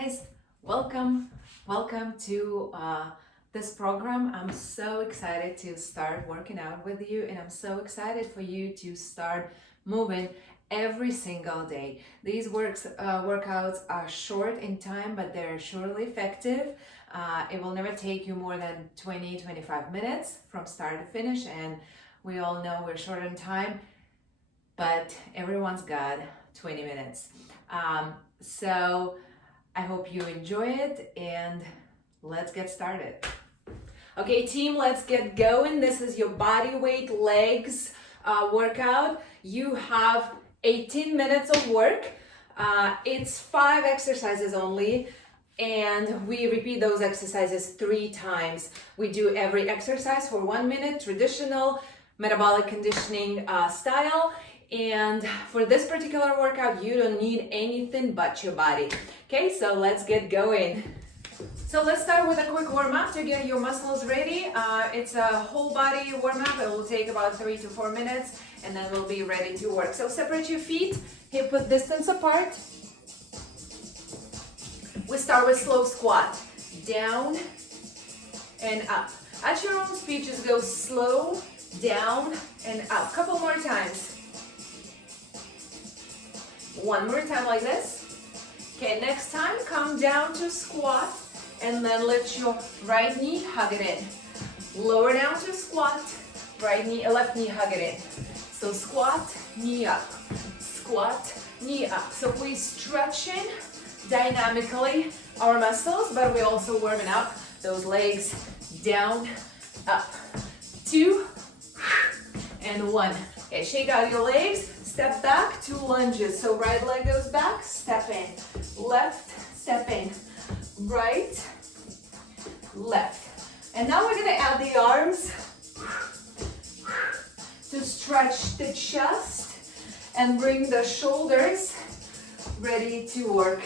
guys, welcome to this program. I'm so excited to start working out with you, and I'm so excited for you to start moving every single day. These workouts are short in time, but they're surely effective. It will never take you more than 20-25 minutes from start to finish, and we all know we're short in time, but everyone's got 20 minutes. So I hope you enjoy it, and let's get started. Okay, team, let's get going. This is your body weight legs workout. You have 18 minutes of work. It's 5 exercises only, and we repeat those exercises 3 times. We do every exercise for 1 minute, traditional metabolic conditioning style. And for this particular workout, you don't need anything but your body. Okay, so let's get going. So let's start with a quick warm-up to get your muscles ready. It's a whole body warm-up. It will take about 3 to 4 minutes, and then we'll be ready to work. So separate your feet, hip-width distance apart. We start with slow squat. Down and up. At your own speed, just go slow, down and up. Couple more times. One more time like this. Okay, next time, come down to squat and then lift your right knee, hug it in. Lower down to squat, left knee, hug it in. So squat, knee up, squat, knee up. So we're stretching dynamically our muscles, but we're also warming up those legs. Down, up, 2, and 1. Okay, shake out your legs. Step back, 2 lunges. So right leg goes back, step in. Left, step in. Right, left. And now we're gonna add the arms to stretch the chest and bring the shoulders ready to work.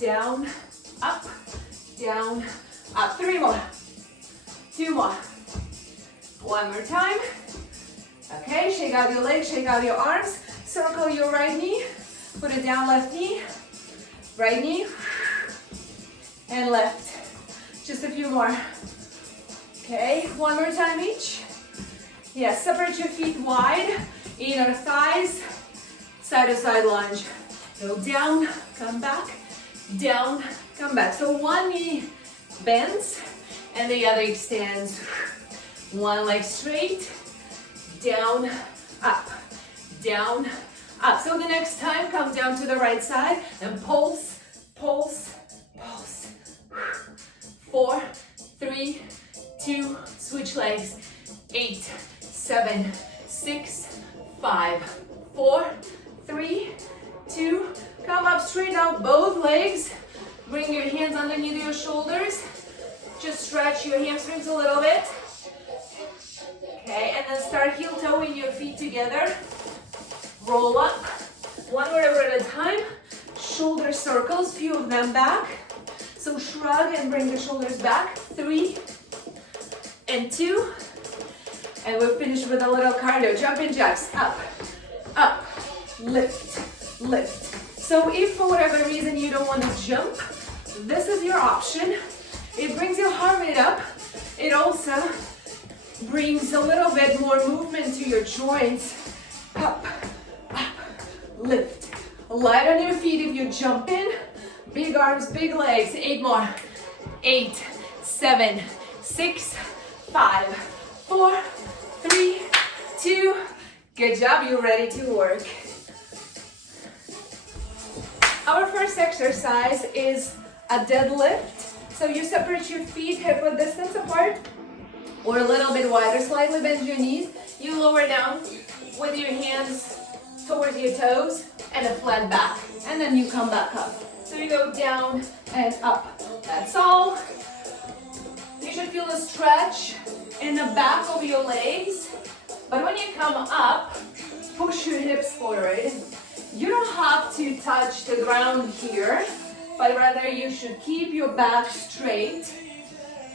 Down, up, 3 more, 2 more. 1 more time. Okay, shake out your legs, shake out your arms, circle your right knee, put it down, left knee, right knee, and left. Just a few more. Okay, 1 more time each. Yes, separate your feet wide, inner thighs, side to side lunge. Go down, come back, down, come back. So one knee bends and the other extends. One leg straight. Down, up, down, up. So the next time, come down to the right side and pulse, pulse, pulse. 4, 3, 2, switch legs. 8, 7, 6, 5, 4, 3, 2, come up straight out both legs. Bring your hands underneath your shoulders. Just stretch your hamstrings a little bit. Okay, and then start heel-toeing your feet together. Roll up, 1 vertebra at a time. Shoulder circles, few of them back. So shrug and bring the shoulders back. 3 and 2. And we're finished with a little cardio. Jumping jacks, up, up, lift, lift. So if for whatever reason you don't want to jump, this is your option. It brings your heart rate up. It also brings a little bit more movement to your joints. Up, up, lift. Light on your feet if you're jumping. Big arms, big legs. 8 more. 8, 7, 6, 5, 4, 3, 2. Good job, you're ready to work. Our first exercise is a deadlift. So you separate your feet hip-width distance apart, or a little bit wider, slightly bend your knees. You lower down with your hands towards your toes and a flat back. And then you come back up. So you go down and up. That's all. You should feel a stretch in the back of your legs. But when you come up, push your hips forward. You don't have to touch the ground here, but rather you should keep your back straight.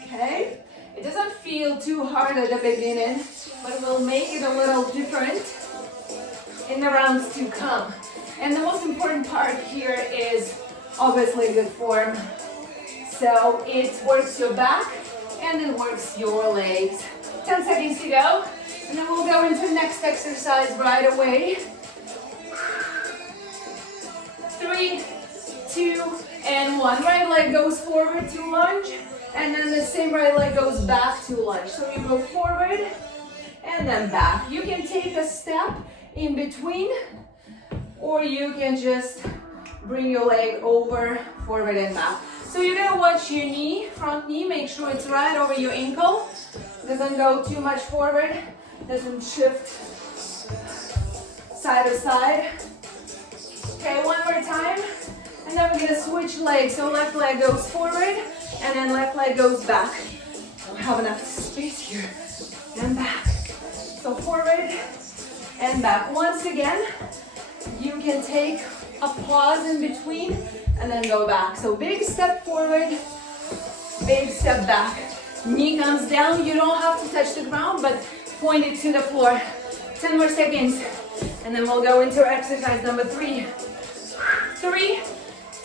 Okay? It doesn't feel too hard at the beginning, but we'll make it a little different in the rounds to come. And the most important part here is obviously good form. So it works your back and it works your legs. 10 seconds to go. And then we'll go into the next exercise right away. 3, 2, and 1. Right leg goes forward to lunge. And then the same right leg goes back to lunge. So you go forward and then back. You can take a step in between, or you can just bring your leg over, forward and back. So you're gonna watch your knee, front knee, make sure it's right over your ankle. Doesn't go too much forward, doesn't shift side to side. Okay, one more time. And then we're gonna switch legs. So left leg goes forward, and then left leg goes back. We have enough space here. And back. So forward and back. Once again, you can take a pause in between and then go back. So big step forward, big step back. Knee comes down. You don't have to touch the ground, but point it to the floor. 10 more seconds. And then we'll go into exercise number 3. 3,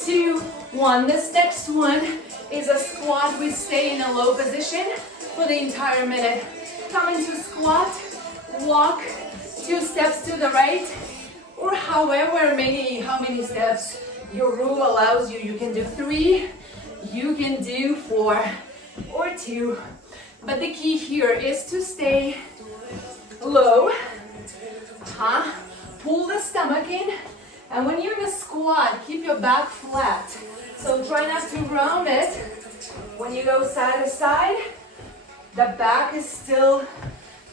2, 1. This next one is a squat. We stay in a low position for the entire minute. Come into squat, walk 2 steps to the right, or how many steps your room allows you. You can do 3, you can do 4 or 2. But the key here is to stay low. Pull the stomach in. And when you're in a squat, keep your back flat. So try not to round it. When you go side to side, the back is still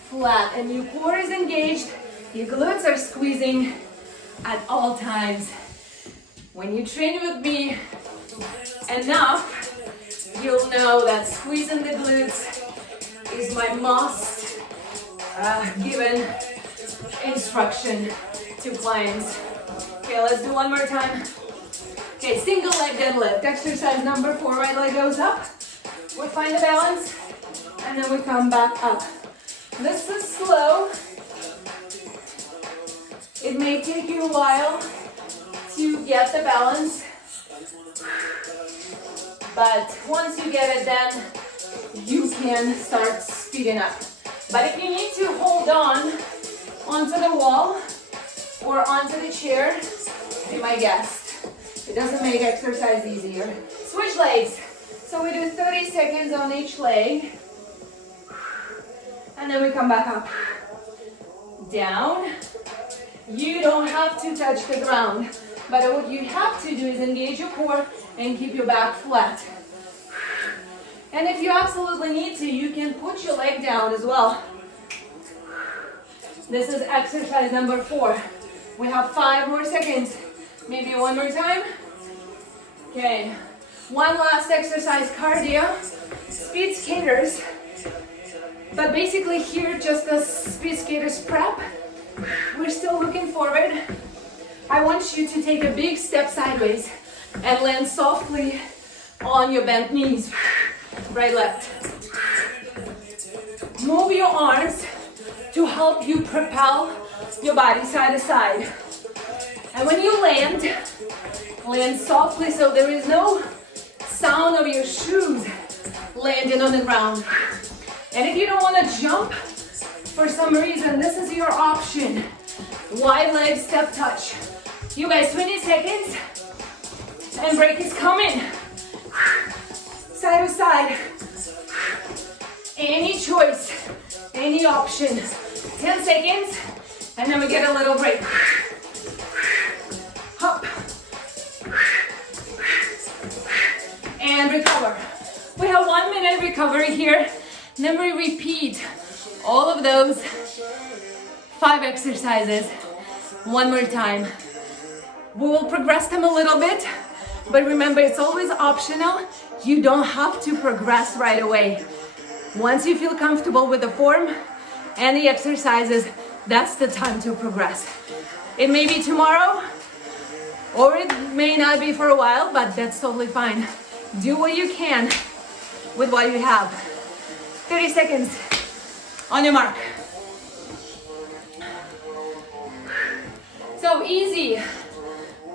flat and your core is engaged. Your glutes are squeezing at all times. When you train with me enough, you'll know that squeezing the glutes is my most given instruction to clients. Okay, let's do one more time. Okay, single leg deadlift. Exercise number 4. Right leg goes up. We find the balance, and then we come back up. This is slow. It may take you a while to get the balance, but once you get it done, you can start speeding up. But if you need to hold on onto the wall or onto the chair, be my guest. It doesn't make exercise easier. Switch legs. So we do 30 seconds on each leg. And then we come back up. Down. You don't have to touch the ground. But what you have to do is engage your core and keep your back flat. And if you absolutely need to, you can put your leg down as well. This is exercise number 4. We have 5 more seconds. Maybe one more time. Okay. One last exercise, cardio. Speed skaters. But basically here, just a speed skaters prep. We're still looking forward. I want you to take a big step sideways and land softly on your bent knees. Right, left. Move your arms to help you propel your body side to side. And when you land softly so there is no sound of your shoes landing on the ground. And if you don't want to jump for some reason, this is your option. Wide leg step touch. You guys, 20 seconds and break is coming. Side to side. Any choice, any option. 10 seconds and then we get a little break. Up. And recover. We have 1 minute recovery here. Then we repeat all of those 5 exercises one more time. We will progress them a little bit, but remember, it's always optional. You don't have to progress right away. Once you feel comfortable with the form and the exercises, that's the time to progress. It may be tomorrow, or it may not be for a while, but that's totally fine. Do what you can with what you have. 30 seconds on your mark. So easy,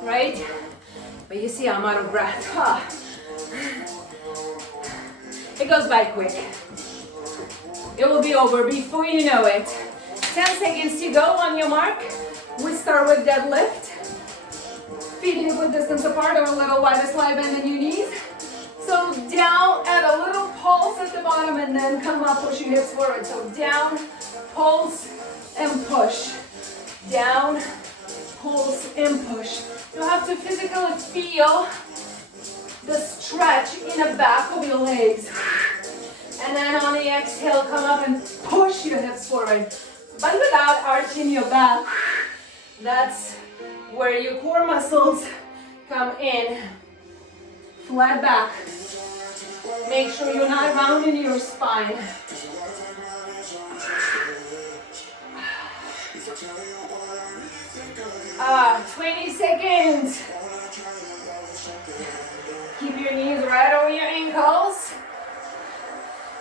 right? But you see, I'm out of breath. It goes by quick. It will be over before you know it. 10 seconds to go. On your mark, we start with deadlift. Feet hip width distance apart or a little wider slide bend in your knees. So down, add a little pulse at the bottom and then come up, push your hips forward. So down, pulse, and push. Down, pulse, and push. You have to physically feel the stretch in the back of your legs. And then on the exhale, come up and push your hips forward. But without arching your back. That's where your core muscles come in. Flat back. Make sure you're not rounding your spine. 20 seconds. Keep your knees right over your ankles.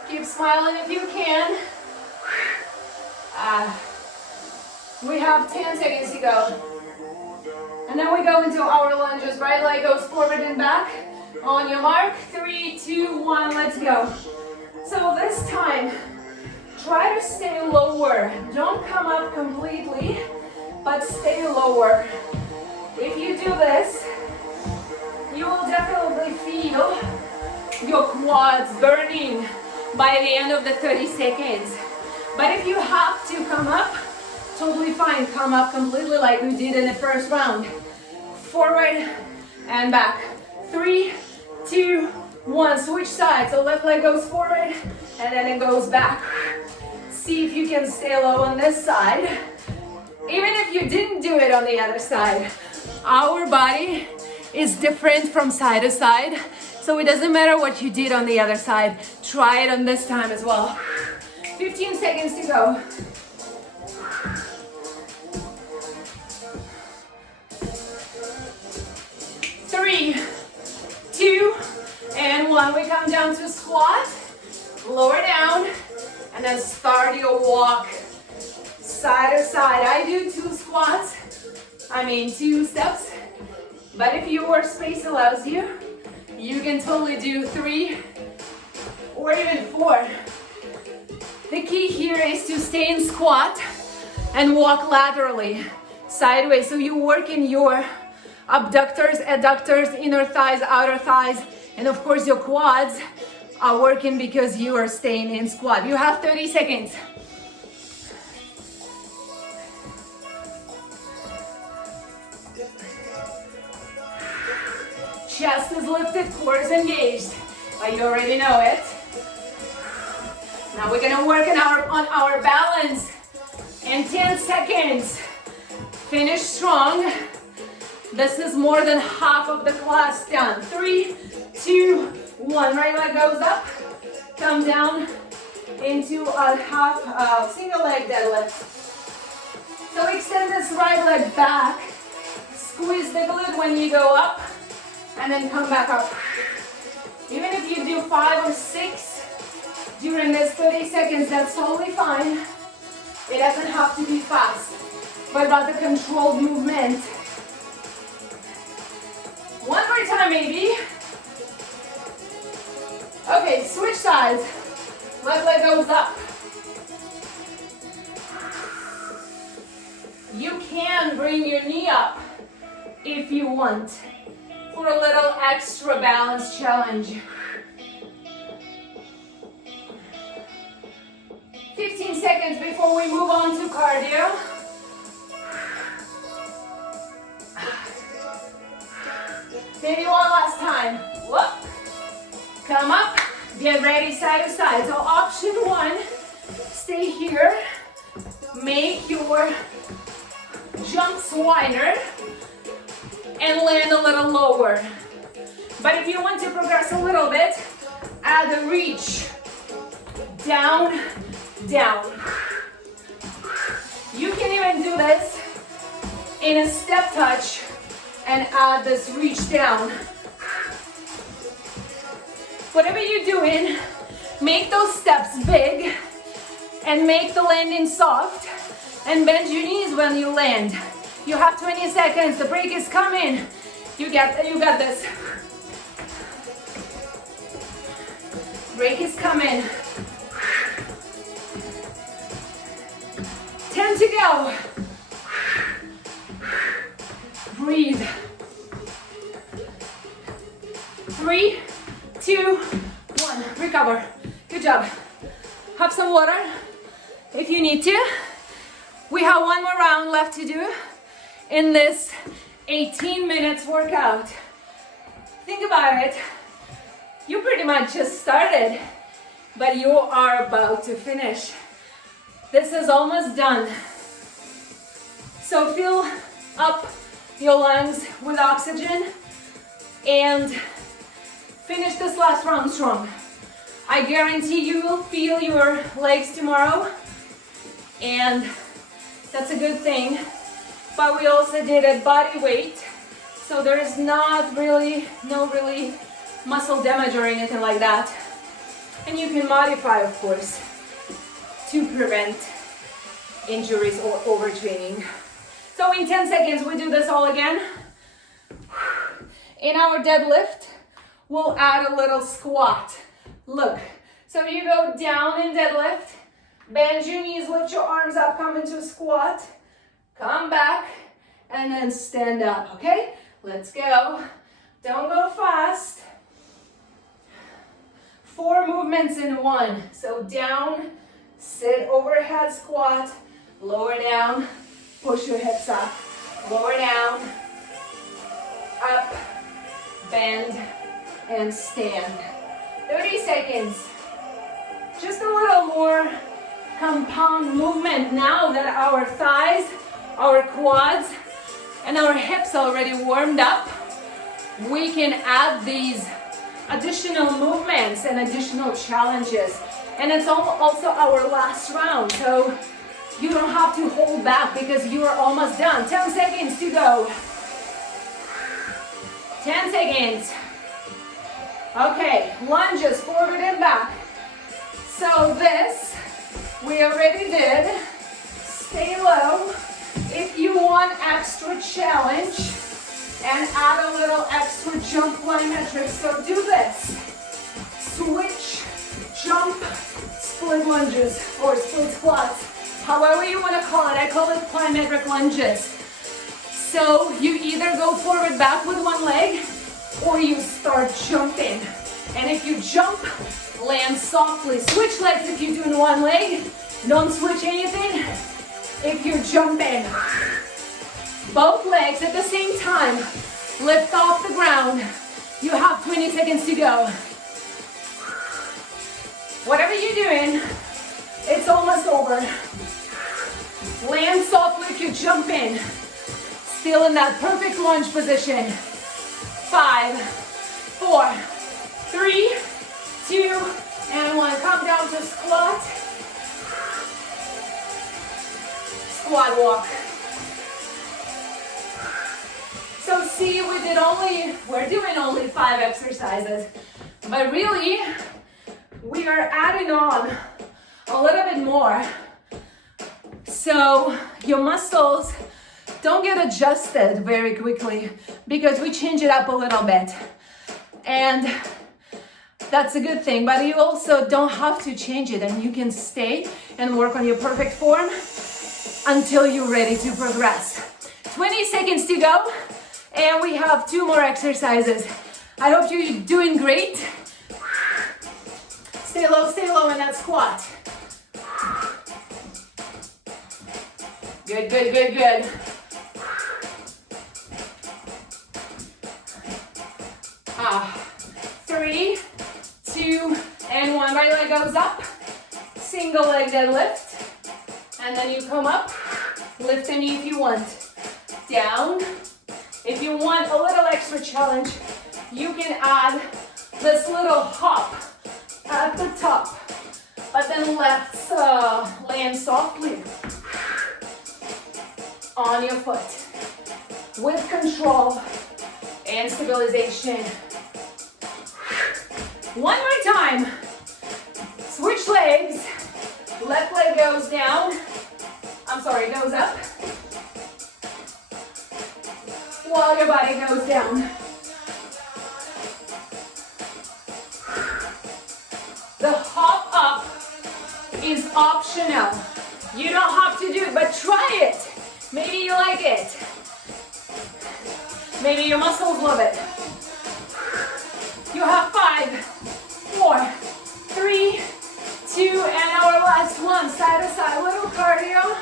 Keep smiling if you can. We have 10 seconds to go. And then we go into our lunges. Right leg goes forward and back. On your mark, 3, 2, 1, let's go. So this time, try to stay lower. Don't come up completely, but stay lower. If you do this, you will definitely feel your quads burning by the end of the 30 seconds. But if you have to come up, totally fine. Come up completely like we did in the first round. Forward and back. 3, 2, 1. Switch sides. So left leg goes forward and then it goes back. See if you can stay low on this side. Even if you didn't do it on the other side. Our body is different from side to side. So it doesn't matter what you did on the other side. Try it on this time as well. 15 seconds to go. Three, 2, and 1. We come down to squat, lower down, and then start your walk side to side. I do 2 squats, 2 steps, but if your space allows you, you can totally do 3 or even 4. The key here is to stay in squat and walk laterally, sideways, so you work in your abductors, adductors, inner thighs, outer thighs, and of course your quads are working because you are staying in squat. You have 30 seconds. Chest is lifted, core is engaged. You already know it. Now we're gonna work on our balance in 10 seconds. Finish strong. This is more than half of the class done. 3, 2, 1. Right leg goes up. Come down into a half single leg deadlift. So extend this right leg back. Squeeze the glute when you go up. And then come back up. Even if you do 5 or 6 during this 30 seconds, that's totally fine. It doesn't have to be fast, but rather controlled movement. One more time, maybe. Okay, switch sides. Left leg goes up. You can bring your knee up if you want for a little extra balance challenge. 15 seconds before we move on to cardio. Maybe one last time. Whoop. Come up, get ready side to side. So option 1, stay here. Make your jumps wider and land a little lower. But if you want to progress a little bit, add a reach. Down, down. You can even do this in a step touch and add this reach down. Whatever you're doing, make those steps big and make the landing soft and bend your knees when you land. You have 20 seconds, the break is coming. You got this. Break is coming. 10 to go. Breathe. 3, 2, 1. Recover. Good job. Have some water if you need to. We have one more round left to do in this 18 minutes workout. Think about it. You pretty much just started, but you are about to finish. This is almost done. So fill up your lungs with oxygen and finish this last round strong. I guarantee you will feel your legs tomorrow, and that's a good thing. But we also did it body weight, so there is no really muscle damage or anything like that. And you can modify, of course, to prevent injuries or overtraining. So in 10 seconds, we do this all again. In our deadlift, we'll add a little squat. Look, so you go down in deadlift, bend your knees, lift your arms up, come into a squat, come back, and then stand up, okay? Let's go. Don't go fast. 4 movements in 1. So down, sit overhead squat, lower down, push your hips up, lower down, up, bend, and stand. 30 seconds. Just a little more compound movement now that our thighs, our quads, and our hips already warmed up. We can add these additional movements and additional challenges. And it's also our last round, so you don't have to hold back because you are almost done. 10 seconds to go. 10 seconds. Okay, lunges forward and back. So this, we already did. Stay low. If you want extra challenge and add a little extra jump plyometrics, so do this. Switch, jump, split lunges or split squats. However you want to call it. I call it plyometric lunges. So you either go forward back with one leg or you start jumping. And if you jump, land softly. Switch legs if you're doing one leg. Don't switch anything if you're jumping. Both legs at the same time. Lift off the ground. You have 20 seconds to go. Whatever you're doing, it's almost over. Land softly if you're jumping. Still in that perfect lunge position. 5, 4, 3, 2, and 1. Come down to squat. Squat walk. So see, we're doing only 5 exercises, but really, we are adding on a little bit more. So your muscles don't get adjusted very quickly because we change it up a little bit. And that's a good thing, but you also don't have to change it, and you can stay and work on your perfect form until you're ready to progress. 20 seconds to go, and we have 2 more exercises. I hope you're doing great. Stay low in that squat. Good, good, good, good. Three, 2, and 1. Right leg goes up. Single leg deadlift. And then you come up. Lift the knee if you want. Down. If you want a little extra challenge, you can add this little hop at the top. But then let's land softly on your foot with control and stabilization. One more time. Switch legs. Left leg goes down. Goes up. while your body goes down. The hop up is optional. You don't have to do it, but try it. Maybe you like it. Maybe your muscles love it. You have 5, 4, 3, 2, and our last one. Side to side, little cardio.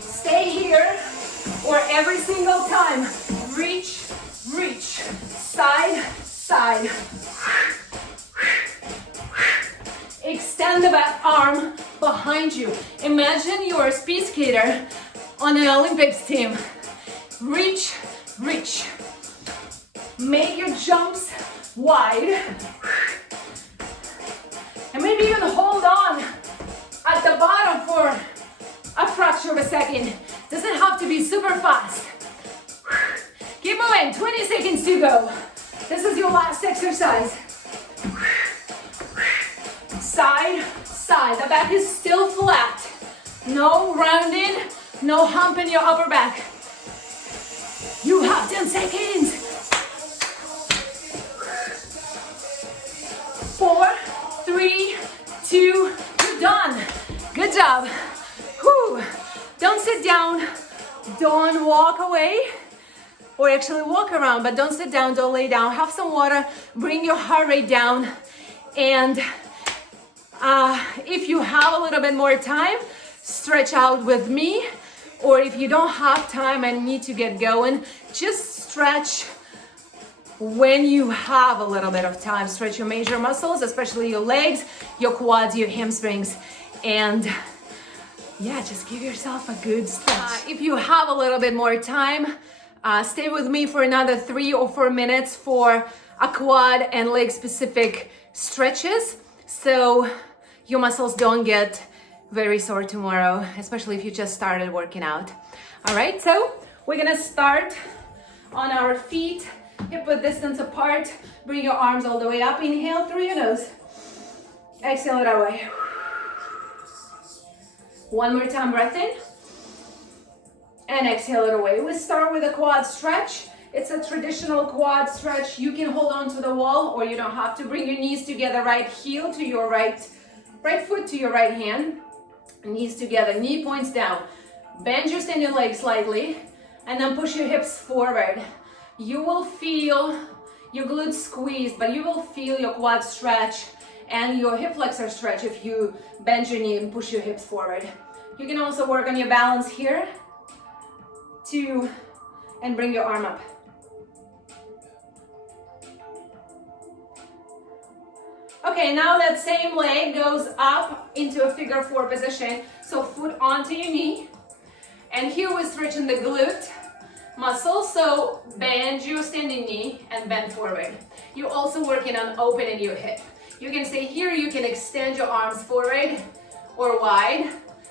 Stay here, or every single time, reach, reach, side, side. Extend the back arm behind you. Imagine you're a speed skater on an Olympics team. Reach, reach. Make your jumps wide. And maybe even hold on at the bottom for a fraction of a second. Doesn't have to be super fast. Keep moving, 20 seconds to go. This is your last exercise. Side, side, the back is still flat. No rounding, no hump in your upper back. You have 10 seconds. 4, 3, 2, you're done. Good job. Whew. Don't sit down, don't walk away, or actually walk around, but don't sit down, don't lay down. Have some water, bring your heart rate down, and if you have a little bit more time, stretch out with me, or if you don't have time and need to get going, just stretch when you have a little bit of time. Stretch your major muscles, especially your legs, your quads, your hamstrings, and yeah, just give yourself a good stretch. If you have a little bit more time, stay with me for another 3 or 4 minutes for a quad and leg specific stretches, so your muscles don't get very sore tomorrow, especially if you just started working out. All right, so we're gonna start on our feet, hip width distance apart. Bring your arms all the way up. Inhale through your nose. Exhale it away. One more time, breath in. And exhale it away. We start with a quad stretch. It's a traditional quad stretch. You can hold on to the wall, or you don't have to. Bring your knees together, right heel to your right foot to your right hand. Knees together, knee points down. Bend your standing leg slightly, and then push your hips forward. You will feel your glutes squeeze, but you will feel your quad stretch and your hip flexor stretch if you bend your knee and push your hips forward. You can also work on your balance here, and bring your arm up. Okay, now that same leg goes up into a figure 4 position. So foot onto your knee. And here we're stretching the glute muscle. So bend your standing knee and bend forward. You're also working on opening your hip. You can stay here, you can extend your arms forward or wide,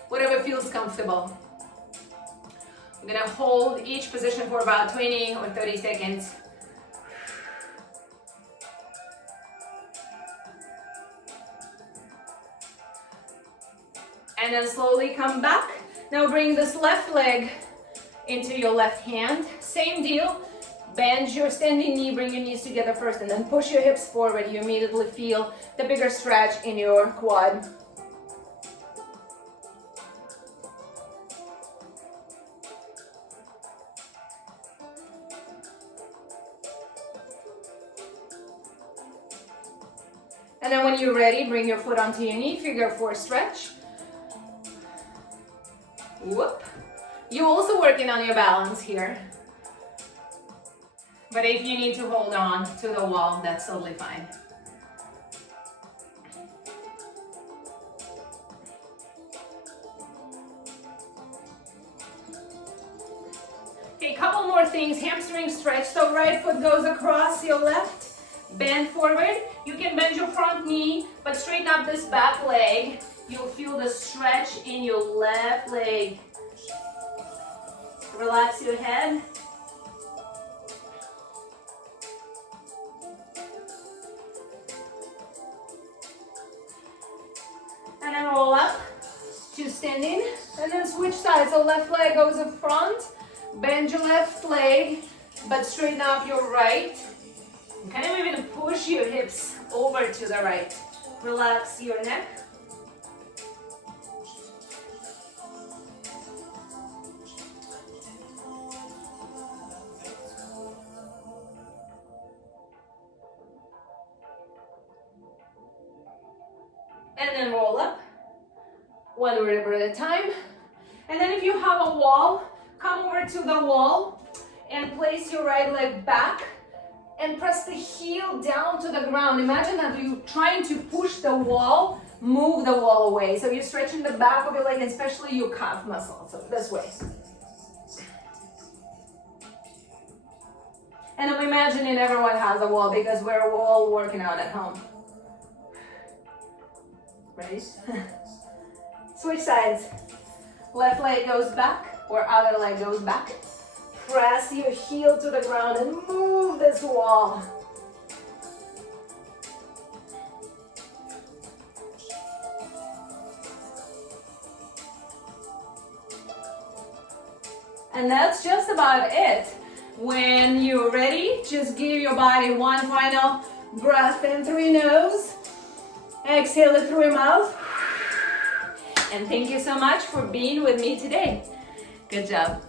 whatever feels comfortable. We're gonna hold each position for about 20 or 30 seconds. And then slowly come back. Now bring this left leg into your left hand. Same deal. Bend your standing knee, bring your knees together first, and then push your hips forward. You immediately feel the bigger stretch in your quad. And then when you're ready, bring your foot onto your knee, figure 4 stretch. Whoop. You're also working on your balance here. But if you need to hold on to the wall, that's totally fine. Okay, couple more things. Hamstring stretch. So right foot goes across your left. Bend forward. You can bend your front knee, but straighten up this back leg. You'll feel the stretch in your left leg. Relax your head. And then roll up to standing. And then switch sides. So left leg goes up front. Bend your left leg. but straighten up your right. And kind of even push your hips over to the right. Relax your neck. And then roll up, one vertebra at a time. And then if you have a wall, come over to the wall and place your right leg back and press the heel down to the ground. Imagine that you're trying to push the wall, move the wall away. So you're stretching the back of your leg, and especially your calf muscle. So this way. And I'm imagining everyone has a wall because we're all working out at home. Ready? Switch sides. Left leg goes back or other leg goes back. Press your heel to the ground and move this wall. And that's just about it. When you're ready, just give your body one final breath in through your nose. Exhale it through your mouth. And thank you so much for being with me today. Good job.